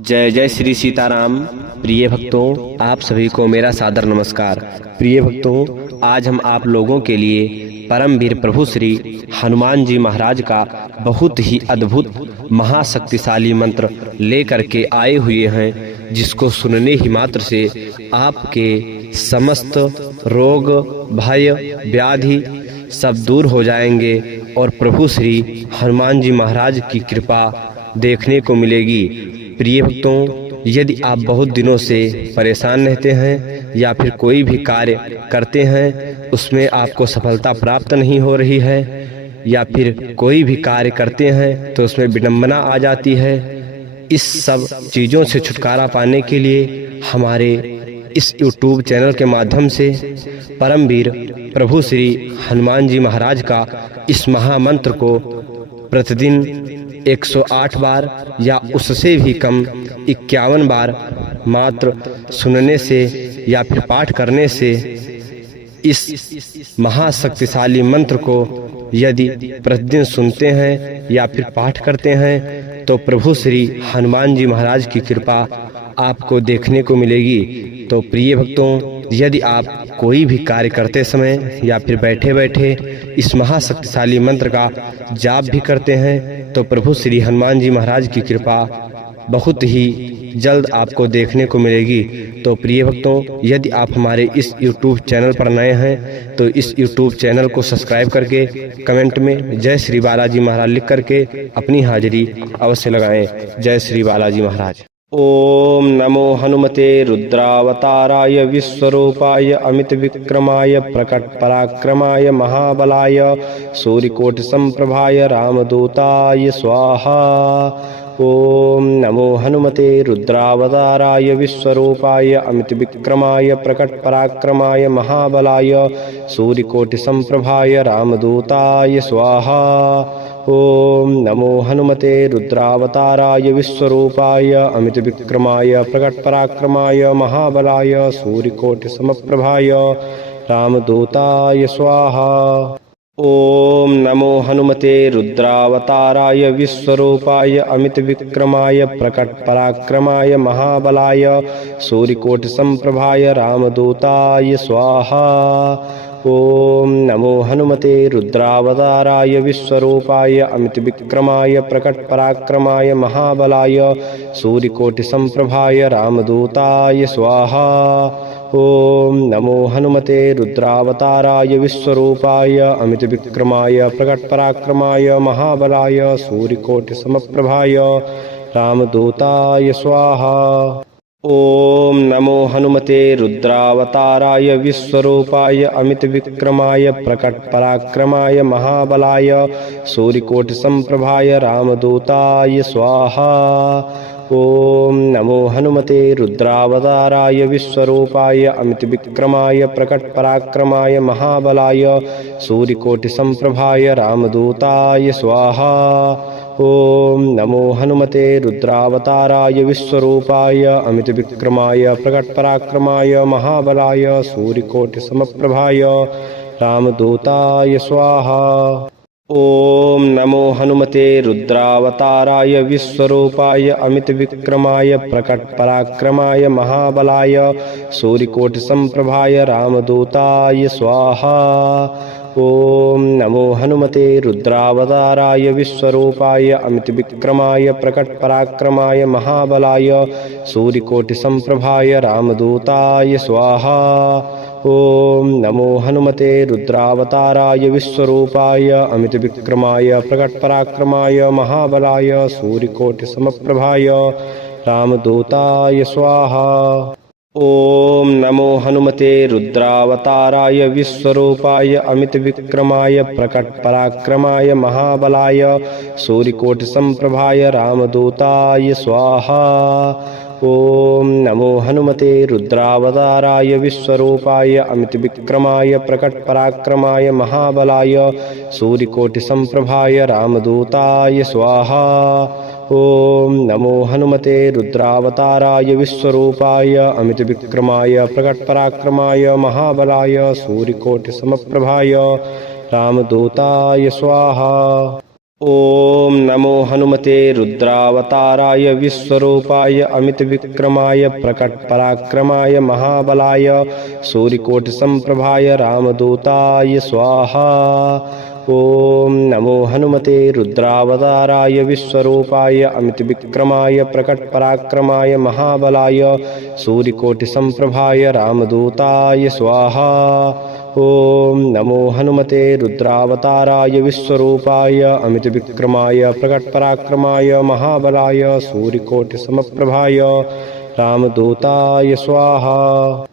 जय जय श्री सीताराम। प्रिय भक्तों, आप सभी को मेरा सादर नमस्कार। प्रिय भक्तों, आज हम आप लोगों के लिए परमवीर प्रभु श्री हनुमान जी महाराज का बहुत ही अद्भुत महाशक्तिशाली मंत्र लेकर के आए हुए हैं, जिसको सुनने ही मात्र से आपके समस्त रोग भय व्याधि सब दूर हो जाएंगे और प्रभु श्री हनुमान जी महाराज की कृपा देखने को मिलेगी। प्रिय भक्तों, यदि आप बहुत दिनों से परेशान रहते हैं या फिर कोई भी कार्य करते हैं उसमें आपको सफलता प्राप्त नहीं हो रही है, या फिर कोई भी कार्य करते हैं तो उसमें विडंबना आ जाती है, इस सब चीज़ों से छुटकारा पाने के लिए हमारे इस YouTube चैनल के माध्यम से परमवीर प्रभु श्री हनुमान जी महाराज का इस महामंत्र को प्रतिदिन 108 बार या उससे भी कम 51 बार मात्र सुनने से या फिर पाठ करने से इस महाशक्तिशाली मंत्र को यदि प्रतिदिन सुनते हैं या फिर पाठ करते हैं तो प्रभु श्री हनुमान जी महाराज की कृपा आपको देखने को मिलेगी। तो प्रिय भक्तों, यदि आप कोई भी कार्य करते समय या फिर बैठे बैठे इस महाशक्तिशाली मंत्र का जाप भी करते हैं तो प्रभु श्री हनुमान जी महाराज की कृपा बहुत ही जल्द आपको देखने को मिलेगी। तो प्रिय भक्तों, यदि आप हमारे इस YouTube चैनल पर नए हैं तो इस YouTube चैनल को सब्सक्राइब करके कमेंट में जय श्री बालाजी महाराज लिख करके अपनी हाजिरी अवश्य लगाएं। जय श्री बालाजी महाराज। ओम नमो हनुमते रुद्रावताराय विश्वरूपाय अमित विक्रमाय प्रकट पराक्रमाय महाबलाय सूर्यकोटि संप्रभाय रामदूताय स्वाहा। ओम नमो हनुमते रुद्रावताराय विश्वरूपाय अमित विक्रमाय प्रकट पराक्रमाय महाबलाय सूर्यकोटि संप्रभाय रामदूताय स्वाहा। ओम नमो हनुमते रुद्रावताराय विश्वरूपाय अमित विक्रमाय प्रकट पराक्रमाय महाबलाय सूर्यकोटि समप्रभाय रामदूताय स्वाहा। ओम नमो हनुमते रुद्रावताराय विश्वरूपाय अमित विक्रमाय प्रकट पराक्रमाय महाबलाय सूर्यकोटि संप्रभाय रामदूताय स्वाहा। ओम नमो हनुमते रुद्रावताराय विश्वरूपाय अमित विक्रमाय प्रकट पराक्रमाय महाबलाय सूर्यकोटि संप्रभाय रामदूताय स्वाहा। ओम नमो हनुमते रुद्रावताराय विश्वरूपाय अमित विक्रमाय प्रकट पराक्रमाय महाबलाय सूर्यकोटि समप्रभाय रामदूताय स्वाहा। ओम नमो हनुमते रुद्रावताराय विश्वरूपाय अमित विक्रमाय प्रकट पराक्रमाय महाबलाय सूर्यकोटि संप्रभाय रामदूताय स्वाहा। ओम नमो हनुमते रुद्रावताराय विश्वरूपाय अमित विक्रमाय प्रकट पराक्रमाय महाबलाय सूर्यकोटि संप्रभाय रामदूताय स्वाहा। ओम नमो हनुमते रुद्रावताराय विश्वरूपाय अमित विक्रमाय प्रकट पराक्रमाय महाबलाय सूर्यकोटि समप्रभाय रामदूताय स्वाहा। ओम नमो हनुमते रुद्रावताराय विश्वरूपाय अमित विक्रमाय प्रकट पराक्रमाय महाबलाय सूर्यकोटि संप्रभाय रामदूताय स्वाहा। ओम नमो हनुमते रुद्रावताराय विश्वरूपाय अमित विक्रमाय प्रकट पराक्रमाय महाबलाय सूर्यकोटि संप्रभाय रामदूताय स्वाहा। ओम नमो हनुमते रुद्रावताराय विश्वरूपाय अमित विक्रमाय प्रकट पराक्रमाय महाबलाय सूर्यकोटि समप्रभाय रामदूताय स्वाहा। ओम नमो हनुमते रुद्रावताराय विश्वरूपाय अमित विक्रमाय प्रकट पराक्रमाय महाबलाय सूर्यकोटि संप्रभाय रामदूताय स्वाहा। ओम नमो हनुमते रुद्रावताराय विश्वरूपाय अमित विक्रमाय प्रकट पराक्रमाय महाबलाय सूर्यकोटि संप्रभाय रामदूताय स्वाहा। ओम नमो हनुमते रुद्रावताराय विश्वरूपाय अमित विक्रमाय प्रकट पराक्रमाय महाबलाय सूर्यकोटि समप्रभाय रामदूताय स्वाहा। ओम नमो हनुमते रुद्रावताराय विश्वरूपाय अमित विक्रमाय प्रकट पराक्रमाय महाबलाय सूर्यकोटि संप्रभाय रामदूताय स्वाहा। ओम नमो हनुमते रुद्रावताराय विश्वरूपाय अमित विक्रमाय प्रकट पराक्रमाय महाबलाय सूर्यकोटि संप्रभाय रामदूताय स्वाहा। ओम नमो हनुमते रुद्रावताराय विश्वरूपाय अमित विक्रमाय प्रकट पराक्रमाय महाबलाय सूर्यकोटि समप्रभाय रामदूताय स्वाहा।